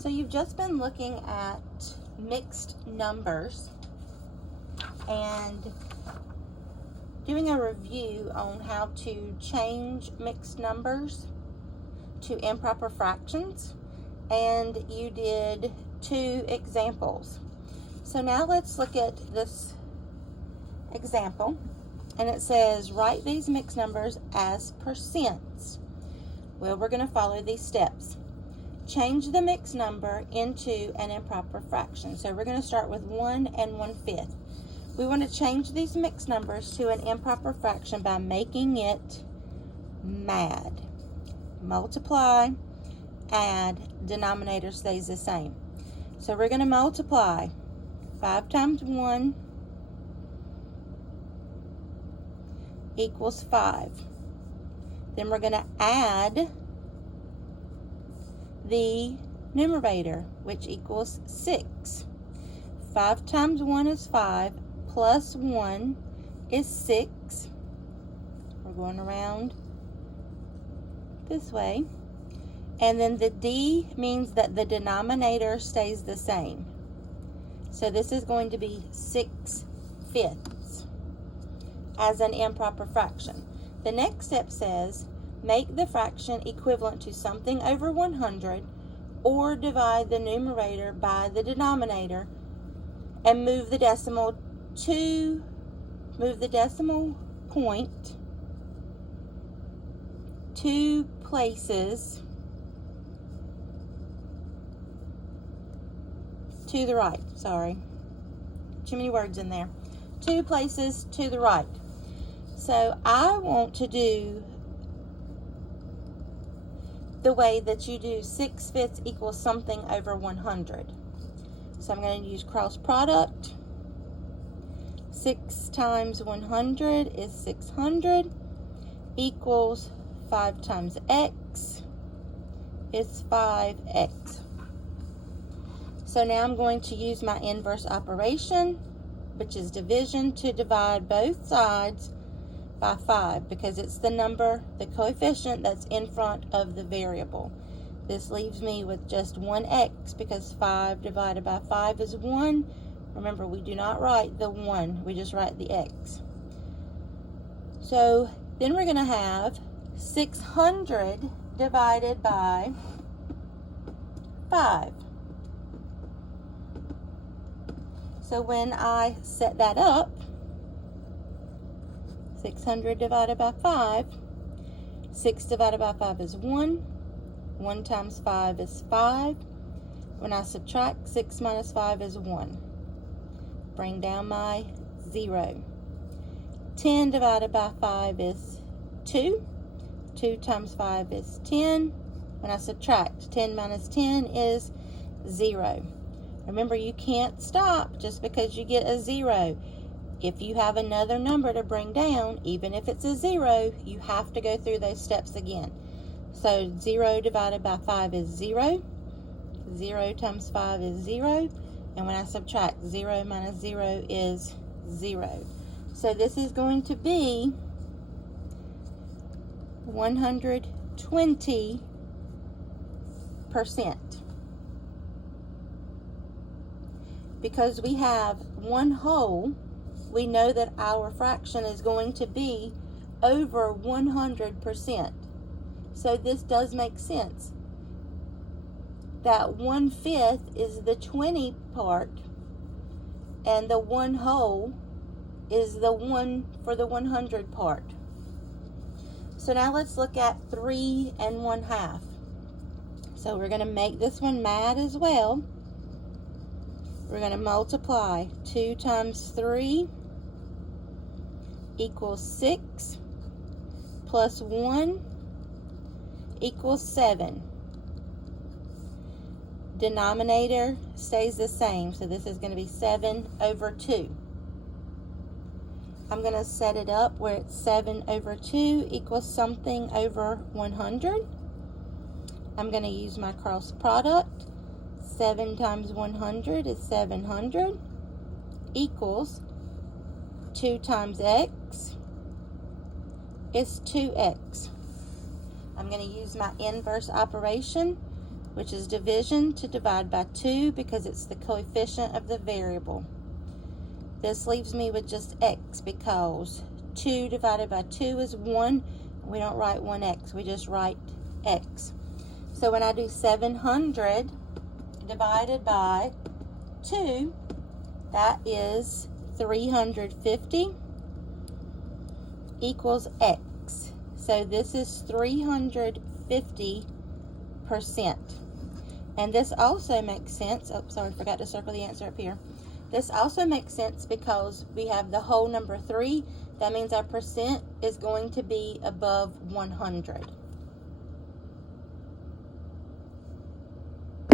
So you've just been looking at mixed numbers and doing a review on how to change mixed numbers to improper fractions, and you did 2 examples. So now let's look at this example, and it says write these mixed numbers as percents. Well, we're going to follow these steps. Change the mixed number into an improper fraction. So we're going to start with 1 and 1/5. We want to change these mixed numbers to an improper fraction by making it mad. Multiply, add, denominator stays the same. So we're going to multiply 5 times 1 equals 5. Then we're going to add the numerator, which equals 6. 5 times 1 is 5, plus 1 is 6. We're going around this way. And then the D means that the denominator stays the same. So this is going to be 6/5 as an improper fraction. The next step says make the fraction equivalent to something over 100, or divide the numerator by the denominator and move the decimal point 2 places to the right. Sorry, too many words in there. 2 places to the right. So I want to do the way that you do 6/5 equals something over 100. So I'm going to use cross product. 6 times 100 is 600 equals 5 times x is 5x. So now I'm going to use my inverse operation, which is division, to divide both sides by 5, because it's the number, the coefficient that's in front of the variable. This leaves me with just 1x, because 5 divided by 5 is 1. Remember, we do not write the 1, we just write the x. So then we're going to have 600 divided by 5. So when I set that up, 600 divided by 5, 6 divided by 5 is 1. 1 times 5 is 5. When I subtract, 6 minus 5 is 1. Bring down my 0. 10 divided by 5 is 2. 2 times 5 is 10. When I subtract, 10 minus 10 is 0. Remember, you can't stop just because you get a 0. If you have another number to bring down, even if it's a 0, you have to go through those steps again. So 0 divided by 5 is 0. 0 times 5 is 0. And when I subtract, 0 minus 0 is 0. So this is going to be 120%. Because we have one whole, we know that our fraction is going to be over 100%. So this does make sense. That 1/5 is the 20 part, and the 1 whole is the 1 for the 100 part. So now let's look at 3 1/2. So we're going to make this one mad as well. We're going to multiply 2 times 3 equals 6, plus 1 equals 7. Denominator stays the same, so this is going to be 7 over 2. I'm going to set it up where it's 7 over 2 equals something over 100. I'm going to use my cross product. 7 times 100 is 700 equals 2 times x is 2x. I'm going to use my inverse operation. which is division to divide by 2 because it's the coefficient of the variable. This leaves me with just x because 2 divided by 2 is 1. We don't write 1x, we just write x. So when I do 700 divided by 2, that is 350 equals x. So this is 350%. And this also makes sense. Oh, sorry, forgot to circle the answer up here. This also makes sense because we have the whole number 3. That means our percent is going to be above 100.